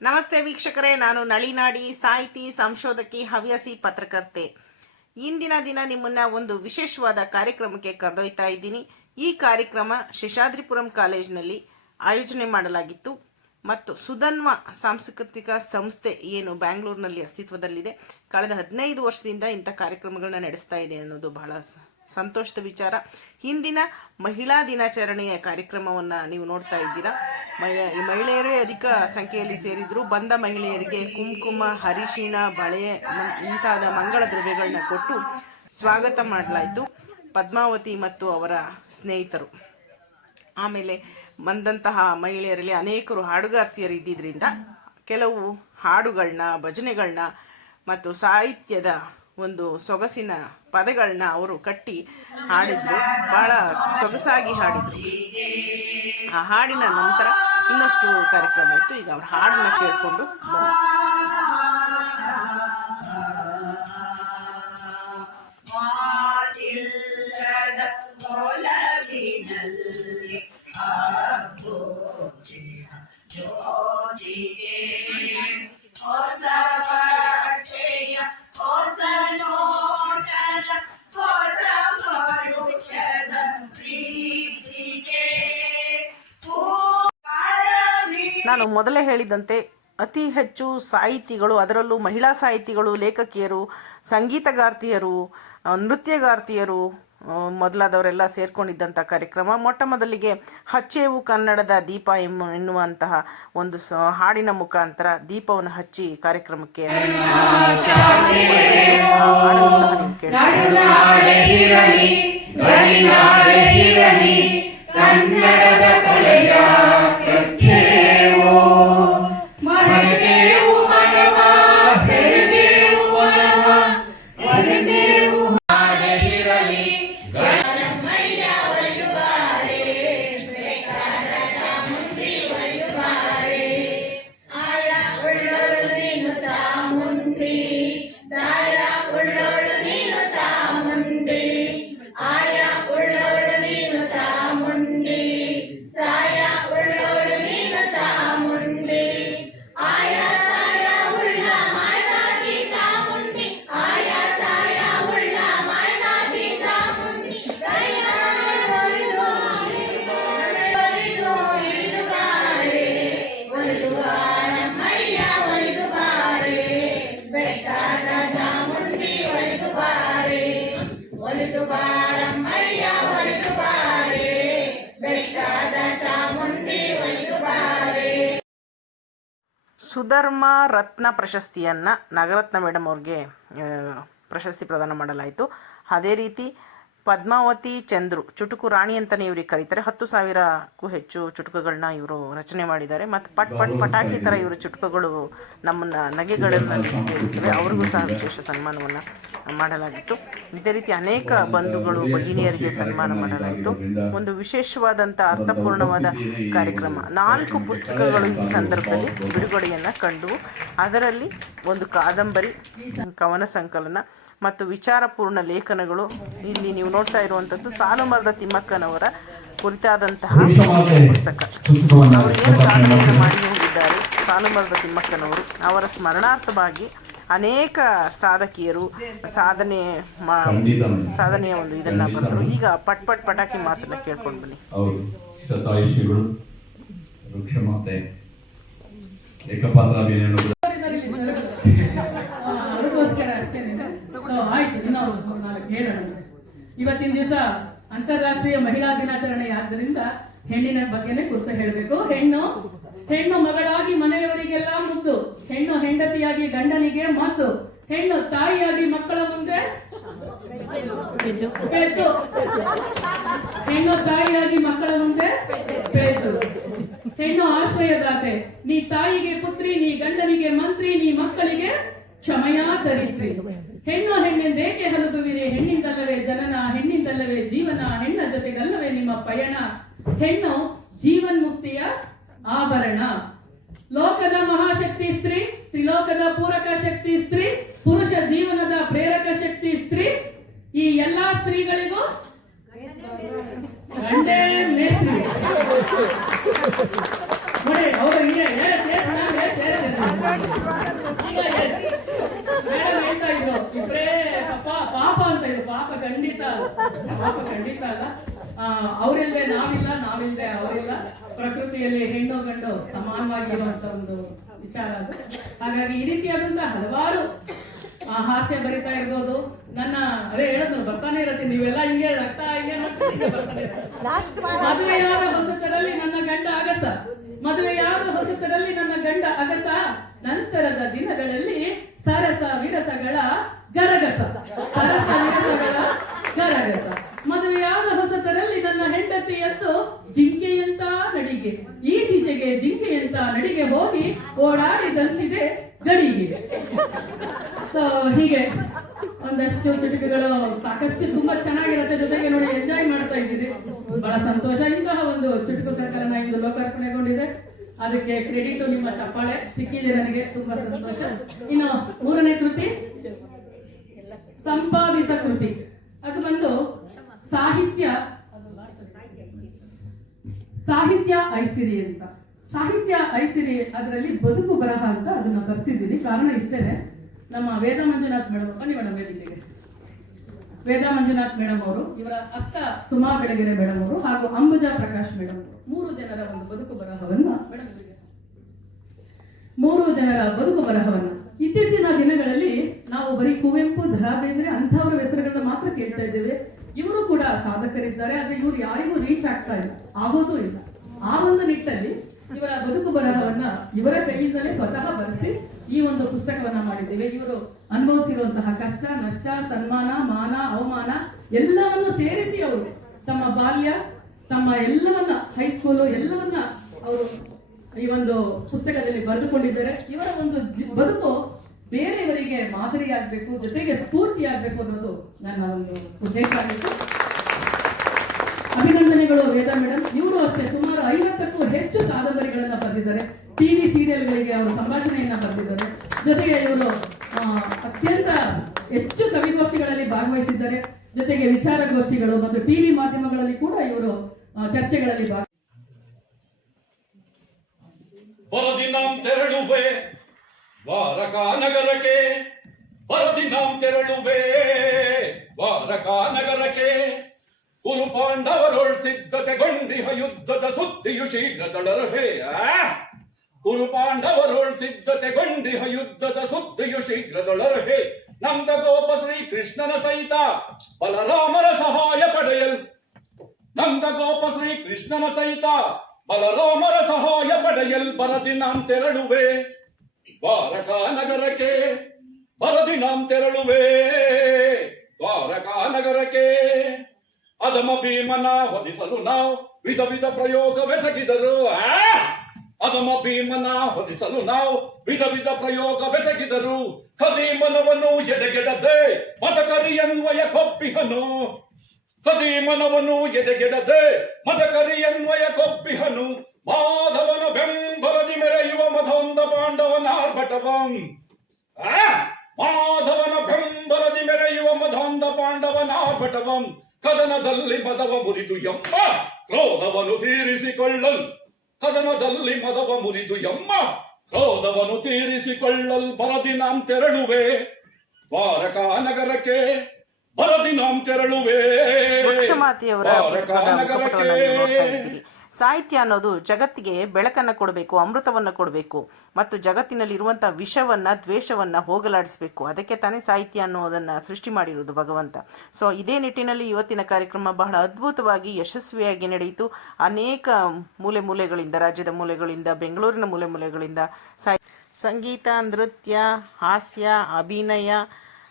ನಮಸ್ತೆ ವೀಕ್ಷಕರೇ, ನಾನು ನಳಿನಾಡಿ, ಸಾಹಿತಿ, ಸಂಶೋಧಕಿ, ಹವ್ಯಾಸಿ, ಪತ್ರಕರ್ತೆ. ಇಂದಿನ ದಿನ ನಿಮ್ಮನ್ನ ಒಂದು ವಿಶೇಷವಾದ ಕಾರ್ಯಕ್ರಮಕ್ಕೆ ಕರೆದೊಯ್ತಾ ಇದ್ದೀನಿ. ಈ ಕಾರ್ಯಕ್ರಮ ಶೇಷಾದ್ರಿಪುರಂ ಕಾಲೇಜಿನಲ್ಲಿ ಆಯೋಜನೆ ಮಾಡಲಾಗಿತ್ತು ಮತ್ತು ಸುಧನ್ವ ಸಾಂಸ್ಕೃತಿಕ ಸಂಸ್ಥೆ ಏನು ಬ್ಯಾಂಗ್ಳೂರಿನಲ್ಲಿ ಅಸ್ತಿತ್ವದಲ್ಲಿದೆ, ಕಳೆದ 15 ವರ್ಷದಿಂದ ಇಂಥ ಕಾರ್ಯಕ್ರಮಗಳನ್ನ ನಡೆಸ್ತಾ ಇದೆ ಅನ್ನೋದು ಬಹಳ ಸಂತೋಷದ ವಿಚಾರ. ಹಿಂದಿನ ಮಹಿಳಾ ದಿನಾಚರಣೆಯ ಕಾರ್ಯಕ್ರಮವನ್ನು ನೀವು ನೋಡ್ತಾ ಇದ್ದೀರಾ. ಮಹಿಳೆಯರೇ ಅಧಿಕ ಸಂಖ್ಯೆಯಲ್ಲಿ ಸೇರಿದ್ರು. ಬಂದ ಮಹಿಳೆಯರಿಗೆ ಕುಂಕುಮ, ಅರಿಶಿಣ, ಬಳೆ ಮುಂತಾದ ಮಂಗಳ ದ್ರವ್ಯಗಳನ್ನ ಕೊಟ್ಟು ಸ್ವಾಗತ ಮಾಡಲಾಯಿತು. ಪದ್ಮಾವತಿ ಮತ್ತು ಅವರ ಸ್ನೇಹಿತರು. ಆಮೇಲೆ ಬಂದಂತಹ ಮಹಿಳೆಯರಲ್ಲಿ ಅನೇಕರು ಹಾಡುಗಾರ್ತಿಯರು ಇದ್ದಿದ್ದರಿಂದ ಕೆಲವು ಹಾಡುಗಳನ್ನ, ಭಜನೆಗಳನ್ನ ಮತ್ತು ಸಾಹಿತ್ಯದ ಒಂದು ಸೊಗಸಿನ ಪದಗಳನ್ನ ಅವರು ಕಟ್ಟಿ ಹಾಡಿದ್ರು. ಬಹಳ ಸೊಗಸಾಗಿ ಹಾಡಿದ್ರು. ಆ ಹಾಡಿನ ನಂತರ ಇನ್ನಷ್ಟು ಕಾರ್ಯಕ್ರಮ ಇತ್ತು. ಈಗ ಅವ್ರ ಹಾಡನ್ನ ಕೇಳಿಕೊಂಡು ನಾನು ಮೊದಲೇ ಹೇಳಿದಂತೆ ಅತಿ ಹೆಚ್ಚು ಸಾಹಿತಿಗಳು, ಅದರಲ್ಲೂ ಮಹಿಳಾ ಸಾಹಿತಿಗಳು, ಲೇಖಕಿಯರು, ಸಂಗೀತಗಾರ್ತಿಯರು, ನೃತ್ಯಗಾರ್ತಿಯರು ಮೊದಲಾದವರೆಲ್ಲ ಸೇರ್ಕೊಂಡಿದ್ದಂಥ ಕಾರ್ಯಕ್ರಮ. ಮೊಟ್ಟ ಮೊದಲಿಗೆ ಹಚ್ಚೇವು ಕನ್ನಡದ ದೀಪ ಎನ್ನುವಂತಹ ಒಂದು ಹಾಡಿನ ಮುಖಾಂತರ ದೀಪವನ್ನು ಹಚ್ಚಿ ಕಾರ್ಯಕ್ರಮಕ್ಕೆ ಸುಧರ್ಮ ರತ್ನ ಪ್ರಶಸ್ತಿಯನ್ನು ನಾಗರತ್ನ ಮೇಡಮ್ ಅವ್ರಿಗೆ ಪ್ರಶಸ್ತಿ ಪ್ರದಾನ ಮಾಡಲಾಯಿತು. ಅದೇ ರೀತಿ ಪದ್ಮಾವತಿ ಚಂದ್ರು, ಚುಟುಕು ರಾಣಿ ಅಂತಲೇ ಇವ್ರಿಗೆ ಕರೀತಾರೆ. 10,000ಕ್ಕೂ ಹೆಚ್ಚು ಚುಟುಕುಗಳನ್ನ ಇವರು ರಚನೆ ಮಾಡಿದ್ದಾರೆ. ಮತ್ತು ಪಟಾಕಿ ಥರ ಇವರು ಚುಟುಕುಗಳು ನಮ್ಮನ್ನು ನಗೆಗಳಲ್ಲಿ ಕೇಳಿಸಿವೆ. ಅವ್ರಿಗೂ ಸಹ ವಿಶೇಷ ಸನ್ಮಾನವನ್ನು ಮಾಡಲಾಗಿತ್ತು. ಇದೇ ರೀತಿ ಅನೇಕ ಬಂಧುಗಳು, ಭಗಿನಿಯರಿಗೆ ಸನ್ಮಾನ ಮಾಡಲಾಯಿತು. ಒಂದು ವಿಶೇಷವಾದಂಥ ಅರ್ಥಪೂರ್ಣವಾದ ಕಾರ್ಯಕ್ರಮ. 4 ಪುಸ್ತಕಗಳು ಈ ಸಂದರ್ಭದಲ್ಲಿ ಬಿಡುಗಡೆಯನ್ನು ಕಂಡವು. ಅದರಲ್ಲಿ ಒಂದು ಕಾದಂಬರಿ, ಕವನ ಸಂಕಲನ ಮತ್ತು ವಿಚಾರಪೂರ್ಣ ಲೇಖನಗಳು. ಇಲ್ಲಿ ನೀವು ನೋಡ್ತಾ ಇರುವಂಥದ್ದು ಸಾಲುಮರದ ತಿಮ್ಮಕ್ಕನವರ ಕುರಿತಾದಂತಹ ಪುಸ್ತಕ. ಅವರು ಏನು ಸಾಧನೆಯನ್ನು ಮಾಡಿ ಹೋಗಿದ್ದಾರೆ ಸಾಲುಮರದ ತಿಮ್ಮಕ್ಕನವರು, ಅವರ ಸ್ಮರಣಾರ್ಥವಾಗಿ ಅನೇಕ ಸಾಧಕಿಯರು ಸಾಧನೆಯ ಒಂದು ಇದನ್ನ ಬರೆದರು. ಈಗ ಪಟಾಕಿ ಮಾತನ್ನ ಕೇಳ್ಕೊಂಡು ಬನ್ನಿ. ಇವತ್ತಿನ ದಿವಸ ಅಂತಾರಾಷ್ಟ್ರೀಯ ಮಹಿಳಾ ದಿನಾಚರಣೆ ಆದ್ದರಿಂದ ಹೆಣ್ಣಿನ ಬಗ್ಗೆನೇ ಕುರಿತು ಹೇಳಬೇಕು. ಹೆಣ್ಣು ಮಗಳಾಗಿ ಮನೆಯವರಿಗೆಲ್ಲ ಮುದ್ದು, ಹೆಣ್ಣು ಹೆಂಡತಿಯಾಗಿ ಗಂಡನಿಗೆ ಮದ್ದು, ಹೆಣ್ಣು ತಾಯಿಯಾಗಿ ಮಕ್ಕಳ ಮುಂದೆ ಪೆದ್ದು, ಹೆಣ್ಣು ತಾಯಿಯಾಗಿ ಮಕ್ಕಳ ಮುಂದೆ ಪೆದ್ದು, ಹೆಣ್ಣು ಆಶ್ರಯದಾತೆ, ನೀ ತಾಯಿಗೆ ಪುತ್ರಿ, ನೀ ಗಂಡನಿಗೆ ಮಂತ್ರಿ, ನೀ ಮಕ್ಕಳಿಗೆ ಕ್ಷಮಯ ಧರಿತ್ರಿ. ಹೆಣ್ಣೆಂದೇಕೆ ಹಲುಬುವಿರಿ, ಹೆಣ್ಣಿಂದಲ್ಲವೇ ಜನನ, ಹೆಣ್ಣಿಂದಲ್ಲವೇ ಜೀವನ, ಹೆಣ್ಣ ಜೊತೆಗಲ್ಲವೇ ನಿಮ್ಮ ಪಯಣ, ಹೆಣ್ಣು ಜೀವನ್ಮುಕ್ತಿಯ ಆಭರಣ. ಲೋಕದ ಮಹಾಶಕ್ತಿ ಸ್ತ್ರೀ, ತ್ರಿಲೋಕದ ಪೂರಕ ಶಕ್ತಿ ಸ್ತ್ರೀ, ಪುರುಷ ಜೀವನದ ಪ್ರೇರಕ ಶಕ್ತಿ ಸ್ತ್ರೀ. ಈ ಎಲ್ಲಾ ಸ್ತ್ರೀಗಳಿಗೂ ಗಂಡೇ ಮೇಸ್ತ್ರಿ. ನೋಡಿ ಅವರು ಮೇಡಮ್ ಹೇಳ್ತಾ ಇದ್ರು ಇಬ್ಬರೇ ಪಾಪ ಅಂತ ಇದ್ರು. ಪಾಪ ಖಂಡಿತ ಅಲ್ಲ, ಪಾಪ ಖಂಡಿತ ಅಲ್ಲ. ಅವರಿಲ್ದೆ ನಾವಿಲ್ಲ, ನಾವಿಲ್ದೆ ಅವರಿಲ್ಲ. ಪ್ರಕೃತಿಯಲ್ಲಿ ಹೆಣ್ಣು ಗಂಡು ಸಮಾನವಾಗಿರುವಂತ ಒಂದು ವಿಚಾರ ಅದು. ಹಾಗಾಗಿ ಈ ರೀತಿಯಾದಂತಹ ಹಲವಾರು ಹಾಸ್ಯ ಬರಿತಾ ಇರ್ಬೋದು. ನನ್ನ ಅದೇ ಹೇಳಿದ್ರು ಬರ್ತಾನೆ ಇರತ್ತೆ, ನೀವೆಲ್ಲ ಹಿಂಗೆ ರಕ್ತ ಹಿಂಗೆ ಬರ್ತಾನೆ ಇರುತ್ತೆ. ಮದುವೆಯಾದ ಹೊಸತರಲ್ಲಿ ನನ್ನ ಗಂಡ ಅಗಸ, ಮದುವೆಯಾದ ಹೊಸತರಲ್ಲಿ ನನ್ನ ಗಂಡ ಅಗಸ, ನಂತರದ ದಿನಗಳಲ್ಲಿ ಸರಸ ವಿರಸಗಳ ಗರಗಸ, ಸರಸ ವಿರಸಗಳ ಗರಗಸ. ಮದುವೆಯಾದ ಹೊಸತರಲ್ಲಿ ನನ್ನ ಹೆಂಡತಿಯದ್ದು ಜಿಂಕೆಯಂತ ನಡಿಗೆ, ಈಚೀಚೆಗೆ ಜಿಂಕೆಯಂತ ನಡಿಗೆ ಹೋಗಿ ಓಡಾಡಿದಂತಿದೆ ಗಡಿಗೆ. ಸೊ ಹೀಗೆ ಒಂದಷ್ಟು ಚುಟುಕುಗಳು ಸಾಕಷ್ಟು ತುಂಬಾ ಚೆನ್ನಾಗಿರುತ್ತೆ. ಜೊತೆಗೆ ನೋಡಿ ಎಂಜಾಯ್ ಮಾಡ್ತಾ ಇದ್ದೀರಿ, ಬಹಳ ಸಂತೋಷ. ಇಂತಹ ಒಂದು ಚುಟುಕು ಸಂಕಲನ ಇಂದು ಲೋಕಾರ್ಪಣೆಗೊಂಡಿದೆ. ಅದಕ್ಕೆ ಕ್ರೆಡಿಟ್ ನಿಮ್ಮ ಚಪ್ಪಾಳೆ ಸಿಕ್ಕಿದೆ, ನನಗೆ ತುಂಬಾ ಸಂತೋಷ. ಇನ್ನು ಮೂರನೇ ಕೃತಿ ಸಂಪಾದಿತ ಕೃತಿ. ಅದು ಬಂದು ಸಾಹಿತ್ಯ ಐಸಿರಿ ಅಂತ. ಸಾಹಿತ್ಯ ಐಸಿರಿ ಅದರಲ್ಲಿ ಬದುಕು ಬರಹ ಅಂತ ಅದನ್ನ ಬರ್ಸಿದ್ದೀನಿ. ಕಾರಣ ಇಷ್ಟೇನೆ, ನಮ್ಮ ವೇದ ಮಂಜುನಾಥ್ ಮೇಡಮ್, ಬನ್ನಿ ಮೇಡಮ್ ವೇದಿಕೆಗೆ. ವೇದ ಮಂಜುನಾಥ್ ಮೇಡಮ್ ಅವರು, ಇವರ ಅಕ್ಕ ಸುಮಾ ಬೆಳಗೆರೆ ಮೇಡಮ್ ಅವರು ಹಾಗೂ ಅಂಬುಜಾ ಪ್ರಕಾಶ್ ಮೇಡಮ್ ಅವರು, ಮೂರು ಜನರ ಒಂದು ಬದುಕು ಬರಹವನ್ನ ಇತ್ತೀಚಿನ ದಿನಗಳಲ್ಲಿ ನಾವು ಬರೀ ಕುವೆಂಪು, ದ.ರಾ ಬೇಂದ್ರೆ ಅಂಥವರ ಹೆಸರುಗಳನ್ನ ಮಾತ್ರ ಕೇಳ್ತಾ ಇದ್ದೇವೆ. ಇವರು ಕೂಡ ಸಾಧಕರಿದ್ದಾರೆ, ಆದ್ರೆ ಇವರು ಯಾರಿಗೂ ರೀಚ್ ಆಗ್ತಾ ಇಲ್ಲ, ಆಗೋದೂ ಇಲ್ಲ. ಆ ಒಂದು ನಿಟ್ಟಲ್ಲಿ ಇವರ ಬದುಕು ಬರಹವನ್ನ ಇವರ ಕೈಯಿಂದಲೇ ಸ್ವತಃ ಬರೆಸಿ ಈ ಒಂದು ಪುಸ್ತಕವನ್ನ ಮಾಡಿದ್ದೇವೆ. ಇವರು ಅನುಭವಿಸಿರುವಂತಹ ಕಷ್ಟ, ನಷ್ಟ, ಸನ್ಮಾನ, ಮಾನ, ಅವಮಾನ ಎಲ್ಲವನ್ನು ಸೇರಿಸಿ ಅವರು ತಮ್ಮ ಬಾಲ್ಯ, ತಮ್ಮ ಎಲ್ಲವನ್ನ ಹೈಸ್ಕೂಲು ಎಲ್ಲವನ್ನ ಅವರು ಈ ಒಂದು ಪುಸ್ತಕದಲ್ಲಿ ಬರೆದುಕೊಂಡಿದ್ದಾರೆ. ಇವರ ಒಂದು ಬದುಕು ಬೇರೆಯವರಿಗೆ ಮಾದರಿಯಾಗಬೇಕು, ಜೊತೆಗೆ ಸ್ಫೂರ್ತಿಯಾಗಬೇಕು ಅನ್ನೋದು ನನ್ನ ಒಂದು ಉದ್ದೇಶ ಆಗಿತ್ತು. ಅಭಿನಂದನೆಗಳು ವೇದ ಮೇಡಮ್. ಇವರು ಅಷ್ಟೇ ಸುಮಾರು 50ಕ್ಕೂ ಹೆಚ್ಚು ಕಾದಂಬರಿಗಳನ್ನ ಬರೆದಿದ್ದಾರೆ. ಟಿವಿ ಸೀರಿಯಲ್ಗಳಿಗೆ ಅವರು ಸಂಭಾಷಣೆಯನ್ನ ಬರೆದಿದ್ದಾರೆ. ಜೊತೆಗೆ ಇವರು ಅತ್ಯಂತ ಹೆಚ್ಚು ಕವಿಗೋಷ್ಠಿಗಳಲ್ಲಿ ಭಾಗವಹಿಸಿದ್ದಾರೆ. ಜೊತೆಗೆ ವಿಚಾರಗೋಷ್ಠಿಗಳು ಮತ್ತು ಟಿವಿ ಮಾಧ್ಯಮಗಳಲ್ಲಿ ಕೂಡ ಇವರು ಚರ್ಚೆಗಳಲ್ಲಿ ಬರದಿನಾಂ ತೆರಳುವೆ ದ್ವಾರಕಾ ನಗರಕ್ಕೆ, ಬರದಿನಾಂ ತೆರಳುವೆ ದ್ವಾರಕಾ ನಗರಕ್ಕೆ. ಕುರು ಪಾಂಡವರೊಳ್ ಸಿದ್ಧತೆಗೊಂಡಿಹ ಯುದ್ಧದ ಸುದ್ದಿಯು ಶೀಘ್ರದೊಳರಹೆ. ಕುರು ಪಾಂಡವರೊಳ್ ಸಿದ್ಧತೆಗೊಂಡಿಹ ಯುದ್ಧದ ಸುದ್ದಿಯು ಶೀಘ್ರದೊಳರಹೆ. ನಂದ ಗೋಪ ಶ್ರೀ ಕೃಷ್ಣನ ಸಹಿತ ಬಲರಾಮರ ಸಹಾಯ ಪಡೆಯಲ್. ನಂದ ಗೋಪ ಶ್ರೀ ಕೃಷ್ಣನ ಸಹಿತ ಬಲರಾಮರ ಸಹಾಯ ಪಡೆಯಲ್. ಬರದಿನಾಂ ತೆರಳುವೆ ದ್ವಾರಕಾ ನಗರಕ್ಕೆ, ಬರದಿನಾಂ ತೆರಳುವೆ ದ್ವಾರಕಾ ನಗರಕ್ಕೆ. ಅದಮ ಭೀಮನ ಹೊದಿಸಲು ನಾವು ವಿಧ ವಿಧ ಪ್ರಯೋಗವೆಸಗಿದರು. ಅದಮ ಭೀಮನ ಹೊದಿಸಲು ನಾವು ವಿಧ ವಿಧ ಪ್ರಯೋಗವೆಸಗಿದರು. ಖದೀಮನವನು ಎದೆಗೆಡದೆ ಮದಕರಿಯನ್ವಯ ಕೊಬ್ಬಿಹನು. ಖದೀಮನವನು ಎದೆಗೆಡದೆ ಮದಕರಿಯನ್ವಯ ಕೊಬ್ಬಿಹನು. ಮಾಧವನ ಬೆಂಬಲದಿ ಮೆರೆಯುವ ಮಧೋಂದ ಪಾಂಡವನಾರ್ಭಟವಂ. ಮಾಧವನ ಬೆಂಬಲದಿ ಮೆರೆಯುವ ಮಧೋಂದ ಪಾಂಡವನಾರ್ಭಟವಂ. ಕದನದಲ್ಲಿ ಮದವ ಮುರಿದು ಎಂಬ ಕ್ರೋಧವನ್ನು ತೀರಿಸಿಕೊಳ್ಳಲ್. ಕದನದಲ್ಲಿ ಮದವ ಮುರಿದು ಎಂಬ ಕ್ರೋಧವನ್ನು ತೀರಿಸಿಕೊಳ್ಳಲ್. ಬರದಿನಾಂ ತೆರಳುವೆ ದ್ವಾರಕಾ ನಗರಕ್ಕೆ, ಬರದಿನಾಂ ತೆರಳುವೆ ದ್ವಾರಕಾ ನಗರಕ್ಕೆ. ಸಾಹಿತ್ಯ ಅನ್ನೋದು ಜಗತ್ತಿಗೆ ಬೆಳಕನ್ನು ಕೊಡಬೇಕು, ಅಮೃತವನ್ನು ಕೊಡಬೇಕು ಮತ್ತು ಜಗತ್ತಿನಲ್ಲಿ ಇರುವಂಥ ವಿಷವನ್ನು, ದ್ವೇಷವನ್ನು ಹೋಗಲಾಡಿಸಬೇಕು. ಅದಕ್ಕೆ ತಾನೇ ಸಾಹಿತ್ಯ ಅನ್ನೋದನ್ನು ಸೃಷ್ಟಿ ಮಾಡಿರುವುದು ಭಗವಂತ. ಸೊ ಇದೇ ನಿಟ್ಟಿನಲ್ಲಿ ಇವತ್ತಿನ ಕಾರ್ಯಕ್ರಮ ಬಹಳ ಅದ್ಭುತವಾಗಿ ಯಶಸ್ವಿಯಾಗಿ ನಡೆಯಿತು. ಅನೇಕ ಮೂಲೆಗಳಿಂದ, ರಾಜ್ಯದ ಮೂಲೆಗಳಿಂದ, ಬೆಂಗಳೂರಿನ ಮೂಲೆಗಳಿಂದ ಸಂಗೀತ, ನೃತ್ಯ, ಹಾಸ್ಯ, ಅಭಿನಯ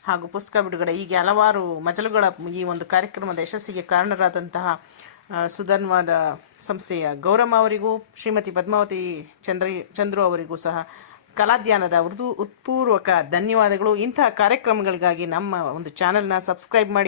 ಹಾಗೂ ಪುಸ್ತಕ ಬಿಡುಗಡೆ ಹೀಗೆ ಹಲವಾರು ಮಜಲುಗಳ ಈ ಒಂದು ಕಾರ್ಯಕ್ರಮದ ಯಶಸ್ಸಿಗೆ ಕಾರಣರಾದಂತಹ ಸುಧನ್ವಾದ ಸಂಸ್ಥೆಯ ಗೌರಮ್ಮ ಅವರಿಗೂ, ಶ್ರೀಮತಿ ಪದ್ಮಾವತಿ ಚಂದ್ರು ಅವರಿಗೂ ಸಹ ಕಲಾಧ್ಯಾನದ ಉತ್ಪೂರ್ವಕ ಧನ್ಯವಾದಗಳು. ಇಂತಹ ಕಾರ್ಯಕ್ರಮಗಳಿಗಾಗಿ ನಮ್ಮ ಒಂದು ಚಾನೆಲ್ನ ಸಬ್ಸ್ಕ್ರೈಬ್ ಮಾಡಿ.